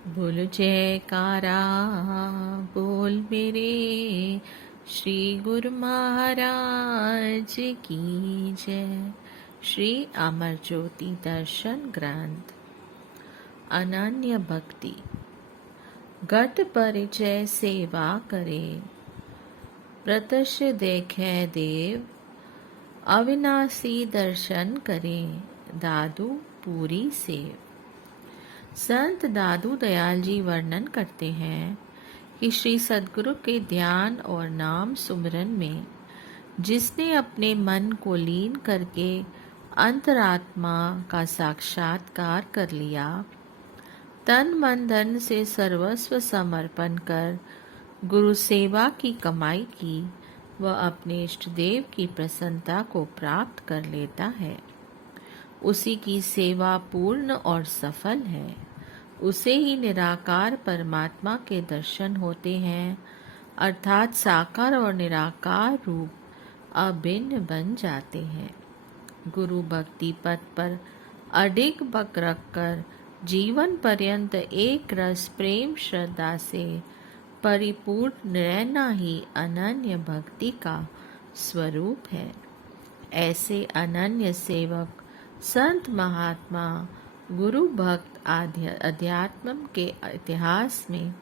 बोल जयकारा बोल मेरे श्री गुरु महाराज की जय। श्री अमर ज्योति दर्शन ग्रंथ। अनन्य भक्ति। घट परिचय सेवा करे, प्रत्यक्ष देखे देव, अविनाशी दर्शन करे, दादू पूरी सेव। संत दादू दयाल जी वर्णन करते हैं कि श्री सद्गुरु के ध्यान और नाम सुमिरन में जिसने अपने मन को लीन करके अंतरात्मा का साक्षात्कार कर लिया, तन मन धन से सर्वस्व समर्पण कर गुरु सेवा की कमाई की, वह अपने इष्ट देव की प्रसन्नता को प्राप्त कर लेता है। उसी की सेवा पूर्ण और सफल है। उसे ही निराकार परमात्मा के दर्शन होते हैं, अर्थात साकार और निराकार रूप अभिन्न बन जाते हैं। गुरु भक्ति पथ पर अडिग पक रखकर जीवन पर्यंत एक रस प्रेम श्रद्धा से परिपूर्ण रहना ही अनन्य भक्ति का स्वरूप है। ऐसे अनन्य सेवक संत महात्मा गुरु भक्त अध्यात्म के इतिहास में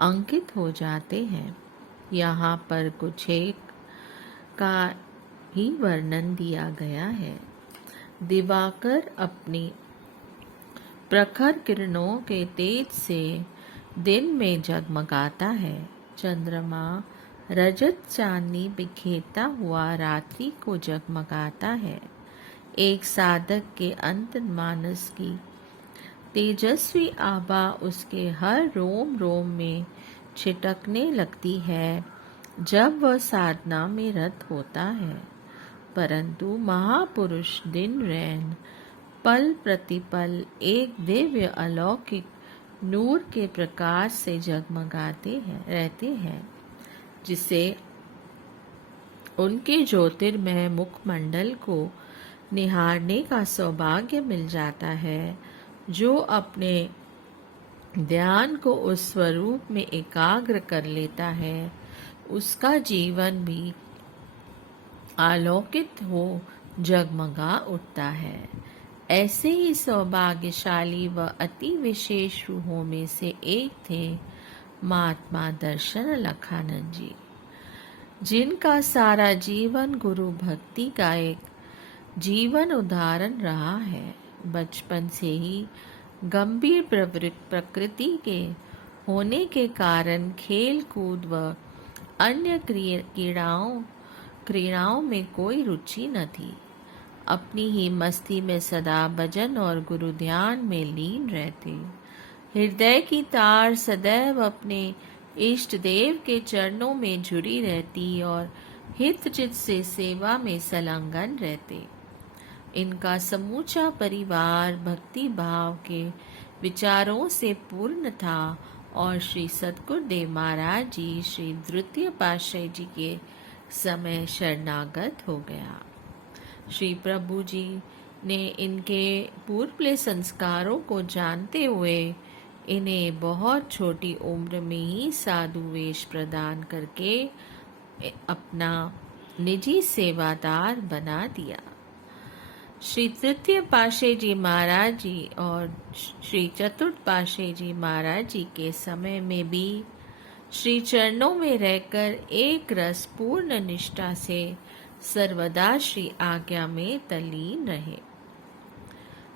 अंकित हो जाते हैं। यहाँ पर कुछ एक का ही वर्णन दिया गया है। दिवाकर अपनी प्रखर किरणों के तेज से दिन में जगमगाता है। चंद्रमा रजत चांदनी बिखेरता हुआ रात्रि को जगमगाता है। एक साधक के अंत मानस की तेजस्वी आभा उसके हर रोम रोम में छिटकने लगती है जब वह साधना में रत होता है। परंतु महापुरुष दिन रैन पल प्रतिपल एक दिव्य अलौकिक नूर के प्रकाश से जगमगाते हैं रहते हैं, जिसे उनके ज्योतिर्मय मुखमंडल को निहारने का सौभाग्य मिल जाता है। जो अपने ध्यान को उस स्वरूप में एकाग्र कर लेता है, उसका जीवन भी आलोकित हो जगमगा उठता है। ऐसे ही सौभाग्यशाली व अति विशेष रूहों में से एक थे महात्मा दर्शन लखानंद जी, जिनका सारा जीवन गुरु भक्ति का एक जीवन उदाहरण रहा है। बचपन से ही गंभीर प्रकृति के होने के कारण खेल कूद व अन्य क्रीड़ाओं में कोई रुचि न थी। अपनी ही मस्ती में सदा भजन और गुरु ध्यान में लीन रहते। हृदय की तार सदैव अपने इष्ट देव के चरणों में जुड़ी रहती और हितचित से सेवा में संलग्न रहते। इनका समूचा परिवार भक्ति भाव के विचारों से पूर्ण था और श्री सद्गुरुदेव महाराज जी श्री द्वितीय पातशाही जी के समय शरणागत हो गया। श्री प्रभु जी ने इनके पूर्वले संस्कारों को जानते हुए इन्हें बहुत छोटी उम्र में ही साधु वेश प्रदान करके अपना निजी सेवादार बना दिया। श्री तृतीय पातशाही जी महाराज जी और श्री चतुर्थ पातशाही जी महाराज जी के समय में भी श्री चरणों में रहकर एक रस पूर्ण निष्ठा से सर्वदा श्री आज्ञा में तल्लीन रहे।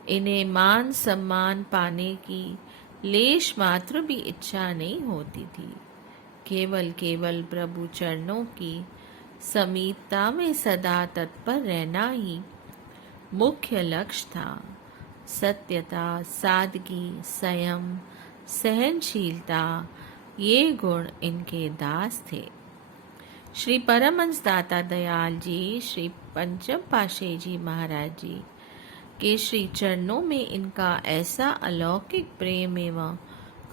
इन्हें मान सम्मान पाने की लेश मात्र भी इच्छा नहीं होती थी। केवल प्रभु चरणों की समीपता में सदा तत्पर रहना ही मुख्य लक्ष्य था। सत्यता, सादगी, संयम, सहनशीलता ये गुण इनके दास थे। श्री परमहंस दाता दयाल जी श्री पंचम पातशाही जी महाराज जी के श्री चरणों में इनका ऐसा अलौकिक प्रेम एवं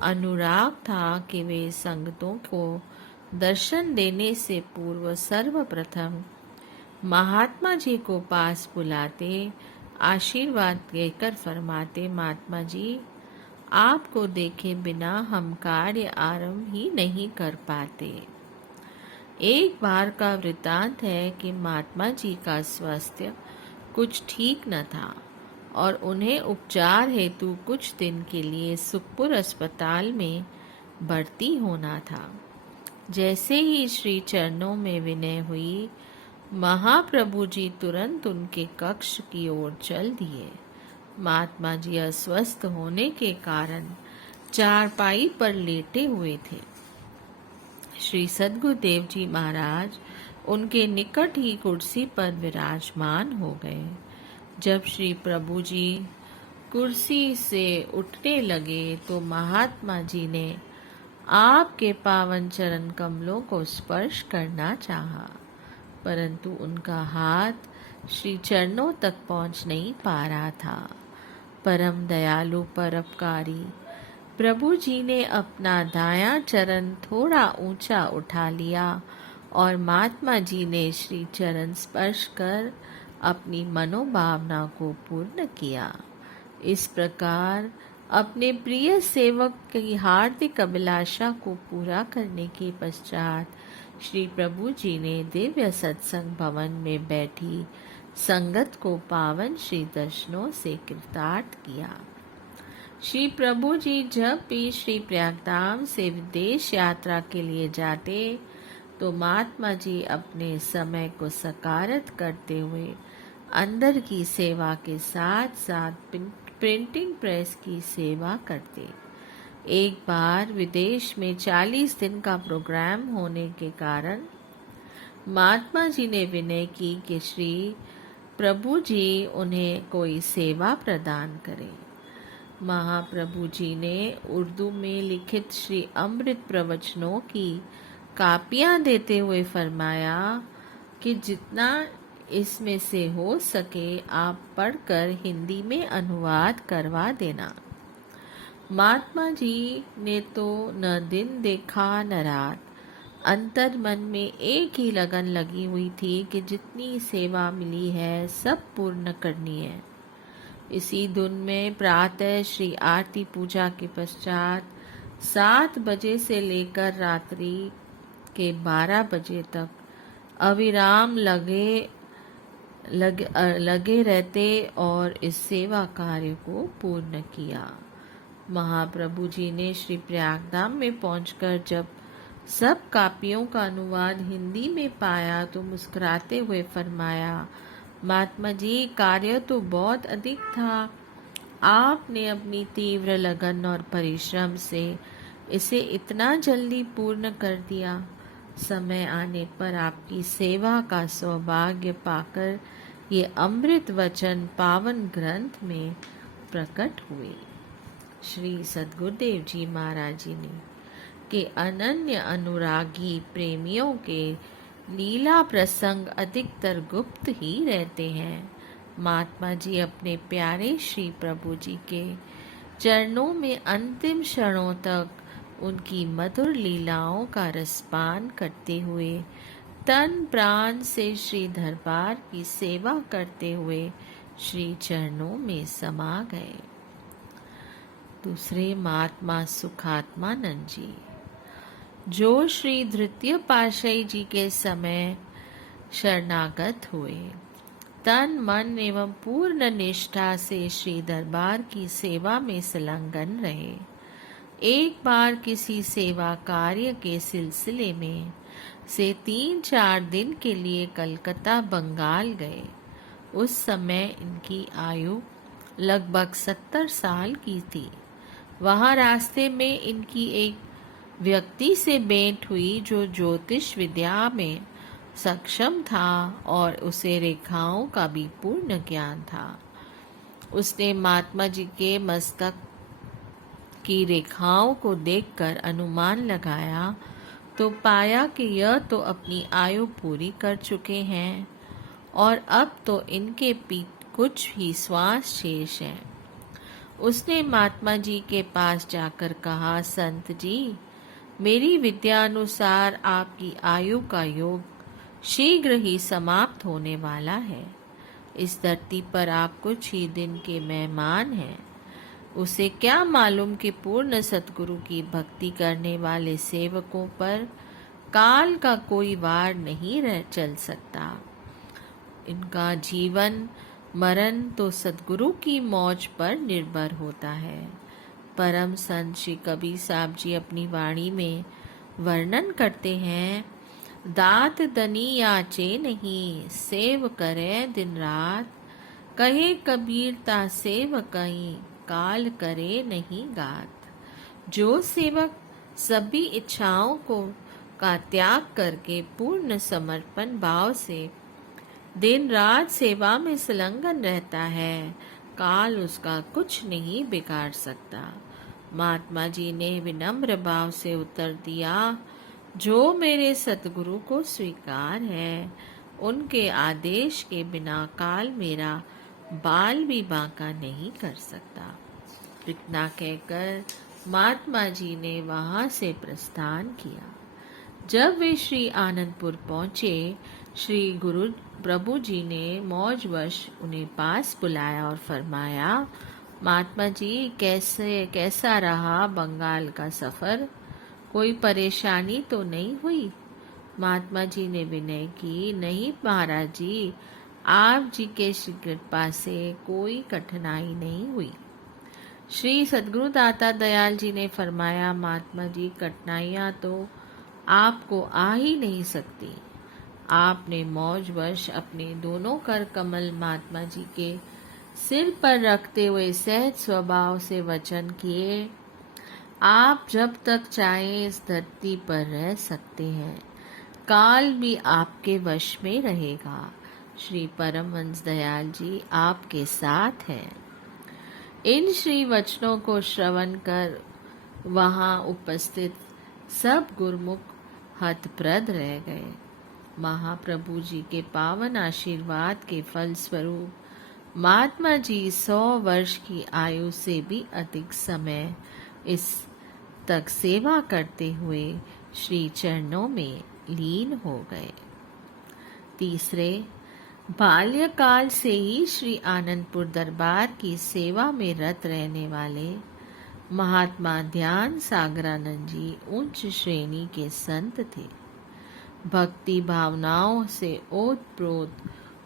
अनुराग था कि वे संगतों को दर्शन देने से पूर्व सर्वप्रथम महात्मा जी को पास बुलाते, आशीर्वाद देकर फरमाते, महात्मा जी आपको देखे बिना हम कार्य आरंभ ही नहीं कर पाते। एक बार का वृतांत है कि महात्मा जी का स्वास्थ्य कुछ ठीक न था और उन्हें उपचार हेतु कुछ दिन के लिए सुखपुर अस्पताल में भर्ती होना था। जैसे ही श्री चरणों में विनय हुई, महाप्रभु जी तुरंत उनके कक्ष की ओर चल दिए। महात्मा जी अस्वस्थ होने के कारण चारपाई पर लेटे हुए थे। श्री सद्गुरुदेव जी महाराज उनके निकट ही कुर्सी पर विराजमान हो गए। जब श्री प्रभु जी कुर्सी से उठने लगे तो महात्मा जी ने आपके पावन चरण कमलों को स्पर्श करना चाहा, परंतु उनका हाथ श्री चरणों तक पहुंच नहीं पा रहा था। परम दयालु परोपकारी प्रभु जी ने अपना दायां चरण थोड़ा ऊंचा उठा लिया और महात्मा जी ने श्री चरण स्पर्श कर अपनी मनोभावना को पूर्ण किया। इस प्रकार अपने प्रिय सेवक की हार्दिक अभिलाषा को पूरा करने के पश्चात श्री प्रभु जी ने दिव्य सत्संग भवन में बैठी संगत को पावन श्री दर्शनों से कृतार्थ किया। श्री प्रभु जी जब भी श्री प्रयागधाम से विदेश यात्रा के लिए जाते तो महात्मा जी अपने समय को सकारत करते हुए अंदर की सेवा के साथ साथ प्रिंटिंग प्रेस की सेवा करते। एक बार विदेश में 40 दिन का प्रोग्राम होने के कारण महात्मा जी ने विनय की कि श्री प्रभु जी उन्हें कोई सेवा प्रदान करें। महाप्रभु जी ने उर्दू में लिखित श्री अमृत प्रवचनों की कापियां देते हुए फरमाया कि जितना इसमें से हो सके आप पढ़कर हिंदी में अनुवाद करवा देना। महात्मा जी ने तो न दिन देखा न रात, अंतर मन में एक ही लगन लगी हुई थी कि जितनी सेवा मिली है सब पूर्ण करनी है। इसी धुन में प्रातः श्री आरती पूजा के पश्चात 7 बजे से लेकर रात्रि के 12 बजे तक अविराम लगे रहते और इस सेवा कार्य को पूर्ण किया। महाप्रभु जी ने श्री प्रयागधाम में पहुंचकर जब सब कापियों का अनुवाद हिंदी में पाया तो मुस्कुराते हुए फरमाया, महात्मा जी कार्य तो बहुत अधिक था, आपने अपनी तीव्र लगन और परिश्रम से इसे इतना जल्दी पूर्ण कर दिया। समय आने पर आपकी सेवा का सौभाग्य पाकर ये अमृत वचन पावन ग्रंथ में प्रकट हुए। श्री सद्गुरुदेव जी महाराज जी ने के अनन्य अनुरागी प्रेमियों के लीला प्रसंग अधिकतर गुप्त ही रहते हैं। महात्मा जी अपने प्यारे श्री प्रभु जी के चरणों में अंतिम क्षणों तक उनकी मधुर लीलाओं का रसपान करते हुए तन प्राण से श्री दरबार की सेवा करते हुए श्री चरणों में समा गए। दूसरे महात्मा सुखात्मानंद जी जो श्री धृतीय पातशाही जी के समय शरणागत हुए, तन मन एवं पूर्ण निष्ठा से श्री दरबार की सेवा में संलग्न रहे। एक बार किसी सेवा कार्य के सिलसिले में से 3-4 दिन के लिए कलकत्ता बंगाल गए। उस समय इनकी आयु लगभग 70 साल की थी। वहाँ रास्ते में इनकी एक व्यक्ति से भेंट हुई जो ज्योतिष विद्या में सक्षम था और उसे रेखाओं का भी पूर्ण ज्ञान था। उसने महात्मा जी के मस्तक की रेखाओं को देखकर अनुमान लगाया तो पाया कि यह तो अपनी आयु पूरी कर चुके हैं और अब तो इनके कुछ ही श्वास शेष है। उसने महात्मा जी के पास जाकर कहा, संत जी, मेरी विद्या अनुसार आपकी आयु का योग शीघ्र ही समाप्त होने वाला है। इस धरती पर आप कुछ ही दिन के मेहमान हैं। उसे क्या मालूम कि पूर्ण सतगुरु की भक्ति करने वाले सेवकों पर काल का कोई वार नहीं रह चल सकता। इनका जीवन मरण तो सतगुरु की मौज पर निर्भर होता है। परम संत श्री कबीर साहब जी अपनी वाणी में वर्णन करते हैं, दात दनी याचे नहीं, सेव करे दिन रात, कहे कबीर ता सेव कहीं, काल करे नहीं गात। जो सेवक सभी इच्छाओं को का त्याग करके पूर्ण समर्पण भाव से दिन रात सेवा में संलग्न रहता है, काल उसका कुछ नहीं बिगाड़ सकता। महात्मा जी ने विनम्र भाव से उत्तर दिया, जो मेरे सतगुरु को स्वीकार है, उनके आदेश के बिना काल मेरा बाल भी बांका नहीं कर सकता। इतना कहकर महात्मा जी ने वहां से प्रस्थान किया। जब वे श्री आनंदपुर पहुंचे, श्री गुरु प्रभु जी ने मौजवश उन्हें पास बुलाया और फरमाया, महात्मा जी कैसा रहा बंगाल का सफर? कोई परेशानी तो नहीं हुई? महात्मा जी ने विनय की, नहीं महाराज जी, आप जी के कृपा से कोई कठिनाई नहीं हुई। श्री सद्गुरु दाता दयाल जी ने फरमाया, महात्मा जी कठिनाइयाँ तो आपको आ ही नहीं सकती। आपने मौजवश अपने दोनों कर कमल महात्मा जी के सिर पर रखते हुए सहज स्वभाव से वचन किए, आप जब तक चाहें इस धरती पर रह सकते हैं, काल भी आपके वश में रहेगा। श्री परमहंस दयाल जी आपके साथ हैं। इन श्री वचनों को श्रवण कर वहां उपस्थित सब गुरुमुख हतप्रद रह गए। महाप्रभु जी के पावन आशीर्वाद के फल स्वरूप महात्मा जी 100 वर्ष की आयु से भी अधिक समय इस तक सेवा करते हुए श्री चरणों में लीन हो गए। तीसरे, बाल्यकाल से ही श्री आनंदपुर दरबार की सेवा में रत रहने वाले महात्मा ध्यान सागरानंद जी उच्च श्रेणी के संत थे। भक्ति भावनाओं से ओतप्रोत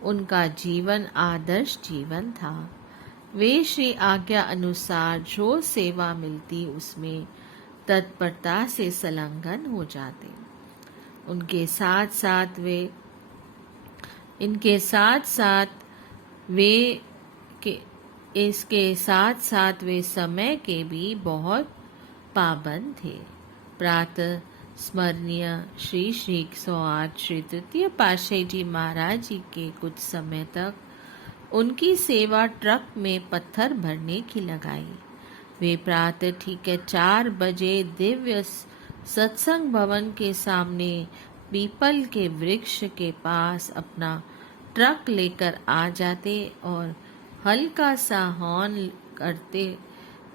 उनका जीवन आदर्श जीवन था। वे श्री आज्ञा अनुसार जो सेवा मिलती उसमें तत्परता से संलग्न हो जाते। इनके साथ साथ वे समय के भी बहुत पाबंद थे। प्रातः स्मरणीय श्री श्री 108 श्री तृतीय पातशाही जी महाराज जी के कुछ समय तक उनकी सेवा ट्रक में पत्थर भरने की लगाई। वे प्रातः ठीक 4 बजे दिव्य सत्संग भवन के सामने पीपल के वृक्ष के पास अपना ट्रक लेकर आ जाते और हल्का सा हॉर्न करते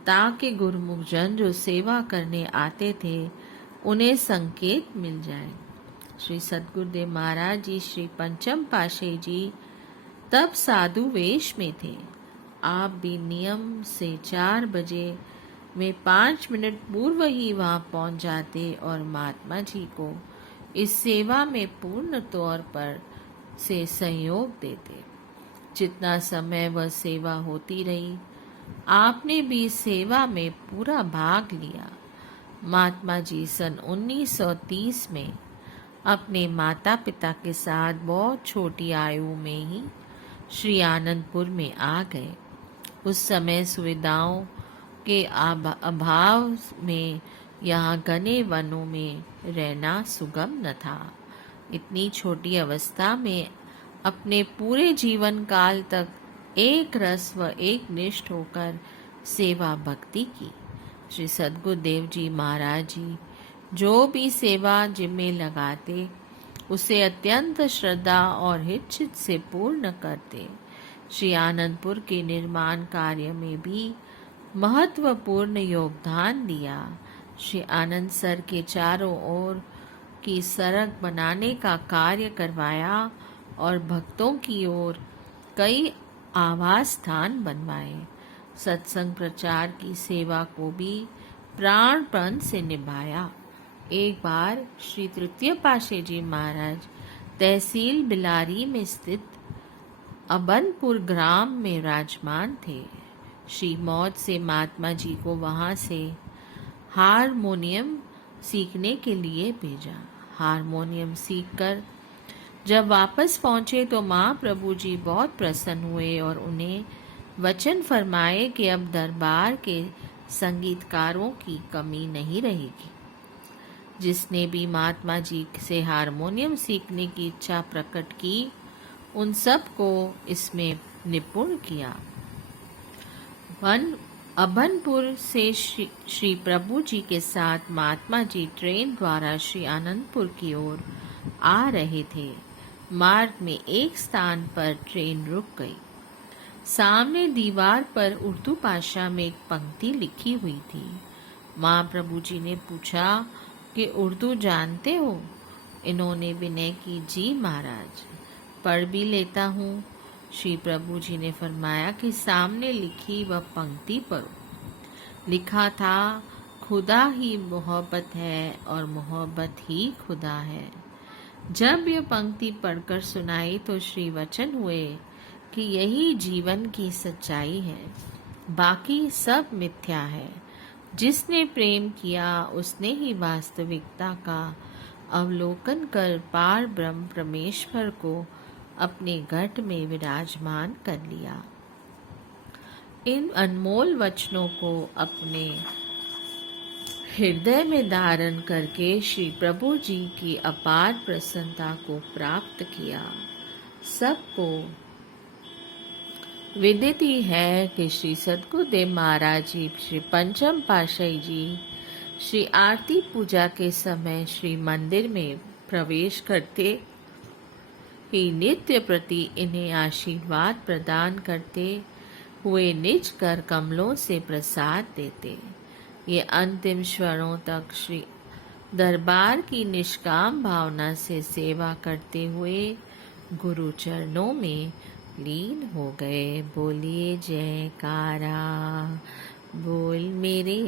ताकि गुरुमुख जन जो सेवा करने आते थे उन्हें संकेत मिल जाए। श्री सद्गुरुदेव महाराज जी श्री पंचम पातशाही जी तब साधु वेश में थे। आप भी नियम से 4 बजे में 5 मिनट पूर्व ही वहां पहुंच जाते और महात्मा जी को इस सेवा में पूर्ण तौर पर से सहयोग देते। जितना समय वह सेवा होती रही, आपने भी सेवा में पूरा भाग लिया। महात्मा जी सन 1930 में अपने माता पिता के साथ बहुत छोटी आयु में ही श्री आनंदपुर में आ गए। उस समय सुविधाओं के अभाव में यहाँ घने वनों में रहना सुगम न था। इतनी छोटी अवस्था में अपने पूरे जीवन काल तक एक रस व एक निष्ठ होकर सेवा भक्ति की। श्री सद्गुरुदेव जी महाराज जी जो भी सेवा जिम्मे लगाते उसे अत्यंत श्रद्धा और हित से पूर्ण करते। श्री आनंदपुर के निर्माण कार्य में भी महत्वपूर्ण योगदान दिया। श्री आनंद सर के चारों ओर की सड़क बनाने का कार्य करवाया और भक्तों की ओर कई आवास स्थान बनवाए। सत्संग प्रचार की सेवा को भी प्राणपण से निभाया। एक बार श्री तृतीय पातशाही जी महाराज तहसील बिलारी में स्थित अबनपुर ग्राम में विराजमान थे। श्री मौत से महात्मा जी को वहां से हारमोनियम सीखने के लिए भेजा। हारमोनियम सीखकर जब वापस पहुंचे तो महाप्रभु जी बहुत प्रसन्न हुए और उन्हें वचन फरमाए कि अब दरबार के संगीतकारों की कमी नहीं रहेगी। जिसने भी महात्मा जी से हारमोनियम सीखने की इच्छा प्रकट की उन सब को इसमें निपुण किया। अभनपुर से श्री प्रभु जी के साथ महात्मा जी ट्रेन द्वारा श्री आनंदपुर की ओर आ रहे थे। मार्ग में एक स्थान पर ट्रेन रुक गई। सामने दीवार पर उर्दू भाषा में एक पंक्ति लिखी हुई थी। महाप्रभु जी ने पूछा कि उर्दू जानते हो? इन्होंने विनय की, जी महाराज, पढ़ भी लेता हूँ। श्री प्रभु जी ने फरमाया कि सामने लिखी वह पंक्ति पढ़ो। लिखा था, खुदा ही मोहब्बत है और मोहब्बत ही खुदा है। जब यह पंक्ति पढ़कर सुनाई तो श्री वचन हुए कि यही जीवन की सच्चाई है, बाकी सब मिथ्या है। जिसने प्रेम किया उसने ही वास्तविकता का अवलोकन कर पार ब्रह्म परमेश्वर को अपने घट में विराजमान कर लिया। इन अनमोल वचनों को अपने हृदय में धारण करके श्री प्रभु जी की अपार प्रसन्नता को प्राप्त किया। सबको विदित ही है कि श्री सद्गुरुदेव महाराज जी श्री पंचम पातशाही जी श्री आरती पूजा के समय श्री मंदिर में प्रवेश करते ही नित्य प्रति इन्हें आशीर्वाद प्रदान करते हुए निज कर कमलों से प्रसाद देते। ये अंतिम स्वरों तक श्री दरबार की निष्काम भावना से सेवा करते हुए गुरु चरणों में लीन हो गए। बोलिए जयकारा, बोल मेरे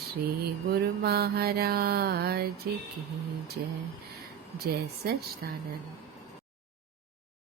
श्री गुरु महाराज की जय। जय सच्चिदानंद।